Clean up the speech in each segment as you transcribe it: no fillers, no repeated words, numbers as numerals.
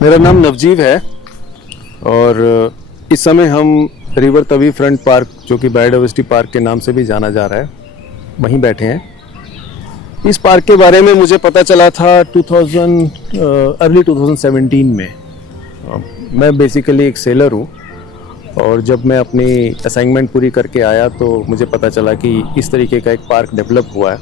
मेरा नाम नवजीव है और इस समय हम रिवर तवी फ्रंट पार्क, जो कि बायोडाइवर्सिटी पार्क के नाम से भी जाना जा रहा है, वहीं बैठे हैं। इस पार्क के बारे में मुझे पता चला था अर्ली 2017 में। मैं बेसिकली एक सेलर हूँ और जब मैं अपनी असाइनमेंट पूरी करके आया तो मुझे पता चला कि इस तरीके का एक पार्क डेवलप हुआ है।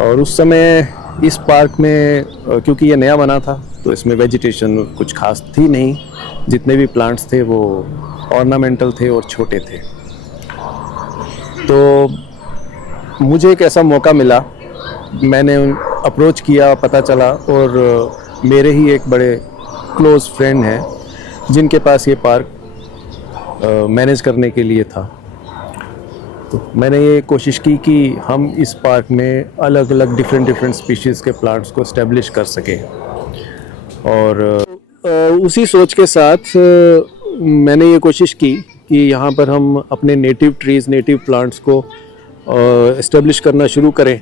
और उस समय इस पार्क में क्योंकि ये नया बना था तो इसमें वेजिटेशन कुछ खास थी नहीं। जितने भी प्लांट्स थे वो ऑर्नामेंटल थे और छोटे थे। तो मुझे एक ऐसा मौका मिला, मैंने अप्रोच किया, पता चला, और मेरे ही एक बड़े क्लोज़ फ्रेंड हैं जिनके पास ये पार्क मैनेज करने के लिए था। तो मैंने ये कोशिश की कि हम इस पार्क में अलग अलग डिफरेंट स्पीशीज़ के प्लांट्स को इस्टेब्लिश कर सकें। और उसी सोच के साथ मैंने ये कोशिश की कि यहाँ पर हम अपने नेटिव ट्रीज़, नेटिव प्लांट्स को इस्टेब्लिश करना शुरू करें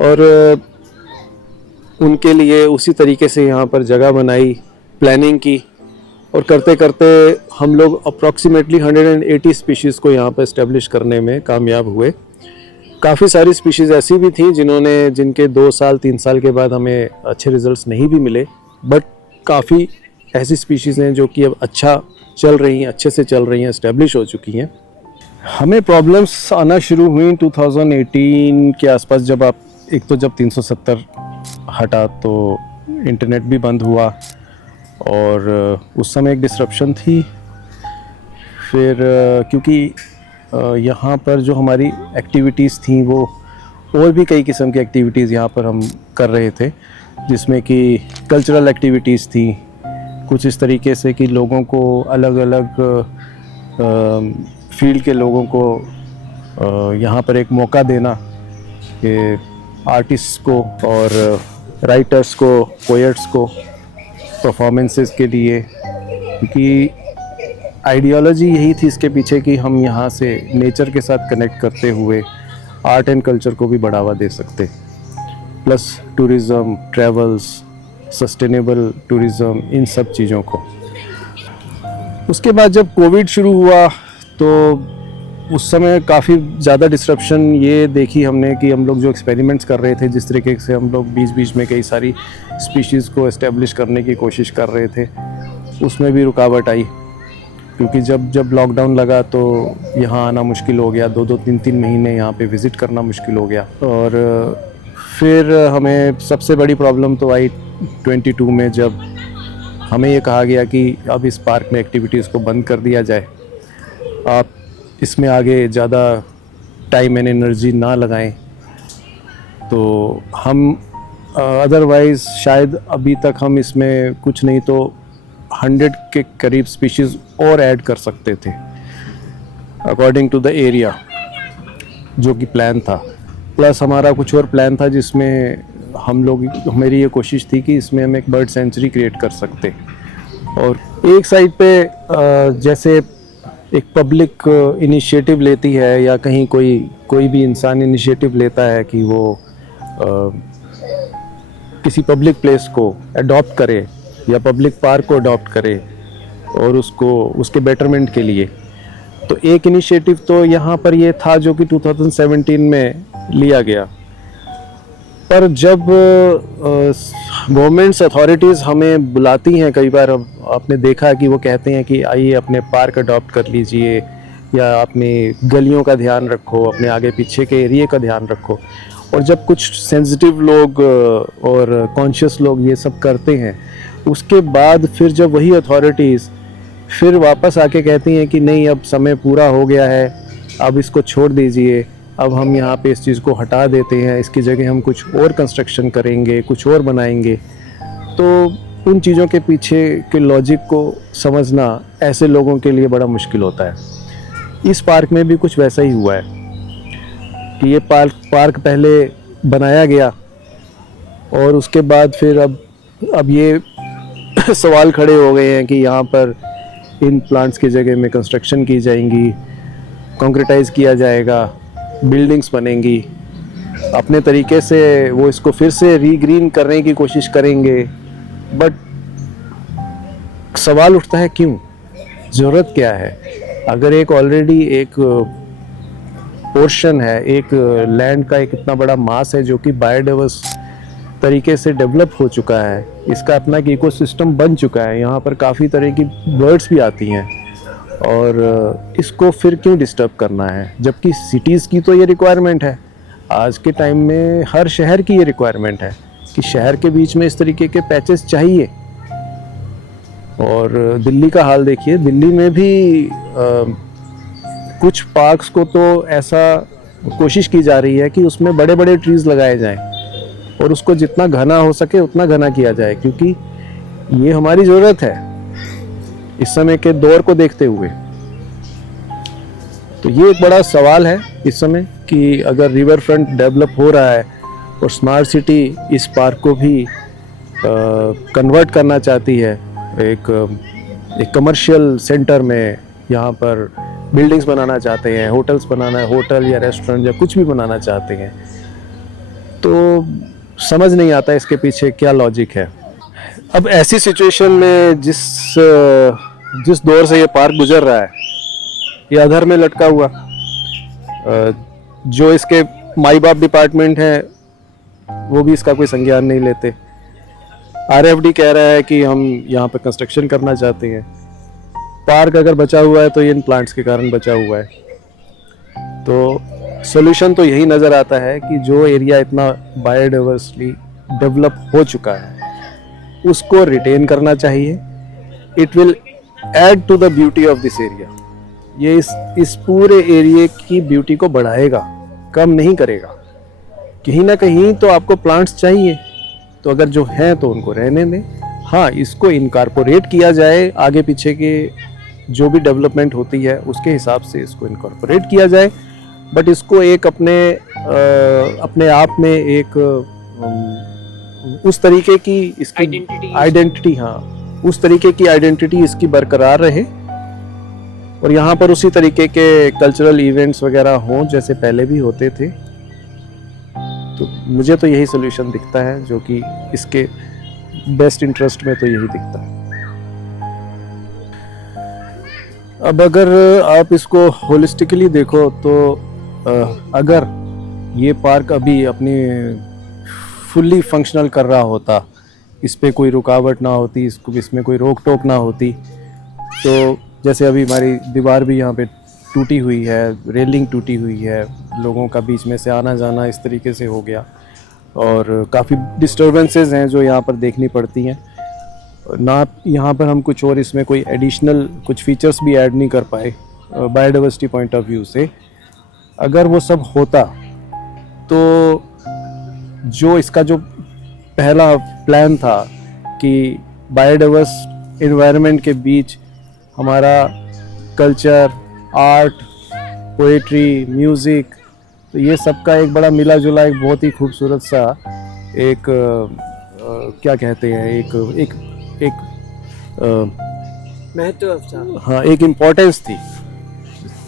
और उनके लिए उसी तरीके से यहाँ पर जगह बनाई, प्लानिंग की, और करते करते हम लोग अप्रॉक्सीमेटली 180 स्पीशीज़ को यहाँ पर इस्टेब्लिश करने में कामयाब हुए। काफ़ी सारी स्पीशीज़ ऐसी भी थी जिनके 2 साल 3 साल के बाद हमें अच्छे रिजल्ट्स नहीं भी मिले, बट काफ़ी ऐसी स्पीशीज़ हैं जो कि अब अच्छा चल रही हैं, अच्छे से चल रही हैं, इस्टेब्लिश हो चुकी हैं। हमें प्रॉब्लम्स आना शुरू हुई 2018 के आसपास, जब 370 हटा तो इंटरनेट भी बंद हुआ और उस समय एक डिसरप्शन थी। फिर क्योंकि यहाँ पर जो हमारी एक्टिविटीज़ थी वो और भी कई किस्म की एक्टिविटीज़ यहाँ पर हम कर रहे थे, जिसमें कि कल्चरल एक्टिविटीज़ थी, कुछ इस तरीके से कि लोगों को अलग अलग फील्ड के लोगों को यहाँ पर एक मौका देना कि आर्टिस्ट को और राइटर्स को, पोएट्स को परफॉर्मेंसेस के लिए, क्योंकि आइडियोलॉजी यही थी इसके पीछे कि हम यहाँ से नेचर के साथ कनेक्ट करते हुए आर्ट एंड कल्चर को भी बढ़ावा दे सकते, plus tourism, travels, sustainable tourism, इन सब चीज़ों को। उसके बाद जब कोविड शुरू हुआ तो उस समय काफ़ी ज़्यादा डिस्ट्रप्शन ये देखी हमने कि हम लोग जो एक्सपेरिमेंट्स कर रहे थे, जिस तरीके से हम लोग बीच बीच में कई सारी स्पीशीज़ को एस्टेब्लिश करने की कोशिश कर रहे थे, उसमें भी रुकावट आई। क्योंकि जब लॉकडाउन लगा तो यहाँ आना मुश्किल हो गया, 2-2, 3-3 महीने यहाँ पे विज़िट करना मुश्किल हो गया। और फिर हमें सबसे बड़ी प्रॉब्लम तो आई 22 में, जब हमें ये कहा गया कि अब इस पार्क में एक्टिविटीज़ को बंद कर दिया जाए, आप इसमें आगे ज़्यादा टाइम एंड एनर्जी ना लगाएं। तो हम अदरवाइज़ शायद अभी तक हम इसमें कुछ नहीं तो 100 के करीब स्पीशीज़ और ऐड कर सकते थे अकॉर्डिंग टू द एरिया जो कि प्लान था। प्लस हमारा कुछ और प्लान था जिसमें हमारी ये कोशिश थी कि इसमें हम एक बर्ड सेंचुरी क्रिएट कर सकते। और एक साइड पे जैसे एक पब्लिक इनिशिएटिव लेती है या कहीं कोई भी इंसान इनिशिएटिव लेता है कि वो किसी पब्लिक प्लेस को अडॉप्ट करे या पब्लिक पार्क को अडॉप्ट करे और उसके बेटरमेंट के लिए, तो एक इनिशिएटिव तो यहाँ पर ये था जो कि 2017 में लिया गया। पर जब गवर्नमेंट्स अथॉरिटीज़ हमें बुलाती हैं, कई बार आपने देखा है कि वो कहते हैं कि आइए अपने पार्क अडॉप्ट कर लीजिए या अपनी गलियों का ध्यान रखो, अपने आगे पीछे के एरिया का ध्यान रखो। और जब कुछ सेंसिटिव लोग और कॉन्शियस लोग ये सब करते हैं, उसके बाद फिर जब वही अथॉरिटीज़ फिर वापस आके कहती हैं कि नहीं, अब समय पूरा हो गया है, अब इसको छोड़ दीजिए, अब हम यहाँ पे इस चीज़ को हटा देते हैं, इसकी जगह हम कुछ और कंस्ट्रक्शन करेंगे, कुछ और बनाएंगे, तो उन चीज़ों के पीछे के लॉजिक को समझना ऐसे लोगों के लिए बड़ा मुश्किल होता है। इस पार्क में भी कुछ वैसा ही हुआ है कि ये पार्क पहले बनाया गया और उसके बाद फिर अब ये सवाल खड़े हो गए हैं कि यहाँ पर इन प्लांट्स की जगह में कंस्ट्रक्शन की जाएंगी, कंक्रीटाइज किया जाएगा, बिल्डिंग्स बनेंगी, अपने तरीके से वो इसको फिर से रीग्रीन करने की कोशिश करेंगे, बट सवाल उठता है क्यों, ज़रूरत क्या है। अगर एक ऑलरेडी एक पोर्शन है, एक लैंड का एक इतना बड़ा मास है जो कि बायोडाइवर्स तरीके से डेवलप हो चुका है, इसका अपना एक इकोसिस्टम बन चुका है, यहाँ पर काफ़ी तरह की बर्ड्स भी आती हैं, और इसको फिर क्यों डिस्टर्ब करना है, जबकि सिटीज़ की तो ये रिक्वायरमेंट है। आज के टाइम में हर शहर की ये रिक्वायरमेंट है कि शहर के बीच में इस तरीके के पैचेस चाहिए। और दिल्ली का हाल देखिए, दिल्ली में भी कुछ पार्क्स को तो ऐसा कोशिश की जा रही है कि उसमें बड़े बड़े ट्रीज़ लगाए जाएं और उसको जितना घना हो सके उतना घना किया जाए, क्योंकि ये हमारी ज़रूरत है इस समय के दौर को देखते हुए। तो ये एक बड़ा सवाल है इस समय कि अगर रिवर फ्रंट डेवलप हो रहा है और स्मार्ट सिटी इस पार्क को भी कन्वर्ट करना चाहती है एक कमर्शियल सेंटर में, यहाँ पर बिल्डिंग्स बनाना चाहते हैं, होटल्स बनाना है, होटल या रेस्टोरेंट या कुछ भी बनाना चाहते हैं, तो समझ नहीं आता इसके पीछे क्या लॉजिक है। अब ऐसी सिचुएशन में जिस दौर से ये पार्क गुजर रहा है, ये अधर में लटका हुआ, जो इसके माई बाप डिपार्टमेंट है वो भी इसका कोई संज्ञान नहीं लेते। आरएफडी कह रहा है कि हम यहाँ पे कंस्ट्रक्शन करना चाहते हैं। पार्क अगर बचा हुआ है तो ये इन प्लांट्स के कारण बचा हुआ है। तो सॉल्यूशन तो यही नज़र आता है कि जो एरिया इतना बायोडाइवर्सली डेवलप हो चुका है उसको रिटेन करना चाहिए। It will add to the beauty of this area. ये इस पूरे एरिया की ब्यूटी को बढ़ाएगा, कम नहीं करेगा। कहीं ना कहीं तो आपको प्लांट्स चाहिए, तो अगर जो हैं तो उनको रहने दें। हाँ, इसको इनकॉर्पोरेट किया जाए, आगे पीछे के जो भी डेवलपमेंट होती है उसके हिसाब से इसको इनकॉर्पोरेट किया जाए, बट इसको एक अपने आप में एक उस तरीके की इसकी आइडेंटिटी, हाँ, उस तरीके की आइडेंटिटी इसकी बरकरार रहे, और यहाँ पर उसी तरीके के कल्चरल इवेंट्स वगैरह हों जैसे पहले भी होते थे। तो मुझे तो यही सोल्यूशन दिखता है, जो कि इसके बेस्ट इंटरेस्ट में तो यही दिखता है। अब अगर आप इसको होलिस्टिकली देखो तो अगर ये पार्क अभी अपनी फुल्ली फंक्शनल कर रहा होता, इस पे कोई रुकावट ना होती, इसमें कोई रोक टोक ना होती, तो जैसे अभी हमारी दीवार भी यहाँ पे टूटी हुई है, रेलिंग टूटी हुई है, लोगों का बीच में से आना जाना इस तरीके से हो गया, और काफ़ी डिस्टर्बेंसेस हैं जो यहाँ पर देखनी पड़ती हैं ना। यहाँ पर हम कुछ और इसमें कोई एडिशनल कुछ फीचर्स भी ऐड नहीं कर पाए बायोडाइवर्सिटी पॉइंट ऑफ व्यू से। अगर वो सब होता तो जो इसका जो पहला प्लान था कि बायोडाइवर्स एनवायरनमेंट के बीच हमारा कल्चर, आर्ट, पोएट्री, म्यूज़िक, तो ये सब का एक बड़ा मिला जुला एक बहुत ही खूबसूरत सा एक क्या कहते हैं, एक महत्व, हाँ, एक इम्पोर्टेंस थी,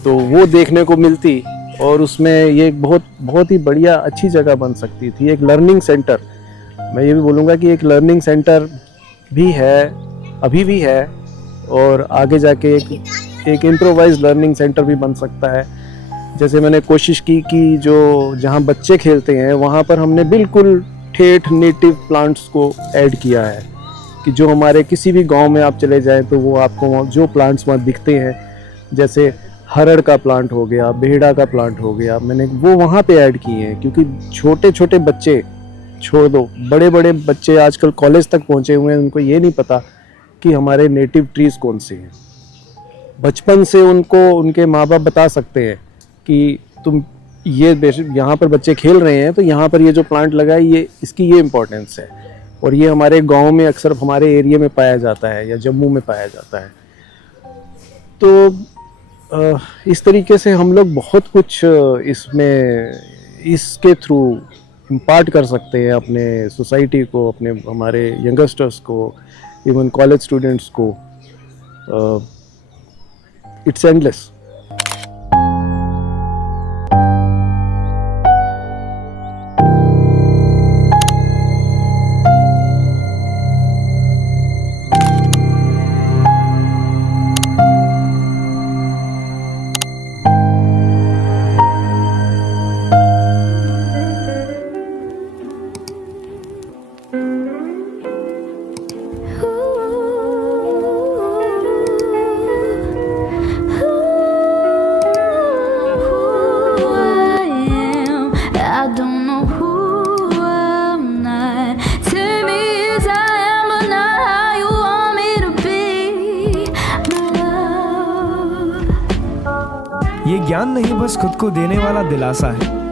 तो वो देखने को मिलती, और उसमें ये एक बहुत ही बढ़िया अच्छी जगह बन सकती थी, एक लर्निंग सेंटर। मैं ये भी बोलूँगा कि एक लर्निंग सेंटर भी है, अभी भी है, और आगे जाके एक इम्प्रोवाइज लर्निंग सेंटर भी बन सकता है। जैसे मैंने कोशिश की कि जहाँ बच्चे खेलते हैं वहाँ पर हमने बिल्कुल ठेठ नेटिव प्लांट्स को ऐड किया है, कि जो हमारे किसी भी गांव में आप चले जाएं तो वो आपको जो प्लांट्स वहाँ दिखते हैं, जैसे हरड़ का प्लांट हो गया, बेहड़ा का प्लांट हो गया, मैंने वो वहाँ पे ऐड किए हैं। क्योंकि छोटे छोटे बच्चे छोड़ दो, बड़े बड़े बच्चे आजकल कॉलेज तक पहुँचे हुए हैं, उनको ये नहीं पता कि हमारे नेटिव ट्रीज़ कौन से हैं। बचपन से उनको उनके माँ बाप बता सकते हैं कि तुम ये यहाँ पर बच्चे खेल रहे हैं तो यहाँ पर ये जो प्लांट लगा है ये इसकी ये इम्पोर्टेंस है, और ये हमारे गांव में अक्सर हमारे एरिया में पाया जाता है या जम्मू में पाया जाता है। तो इस तरीके से हम लोग बहुत कुछ इसके थ्रू इम्पार्ट कर सकते हैं अपने सोसाइटी को, अपने हमारे यंगस्टर्स को, इवन कॉलेज स्टूडेंट्स को। It's endless. वरदान नहीं, बस खुद को देने वाला दिलासा है।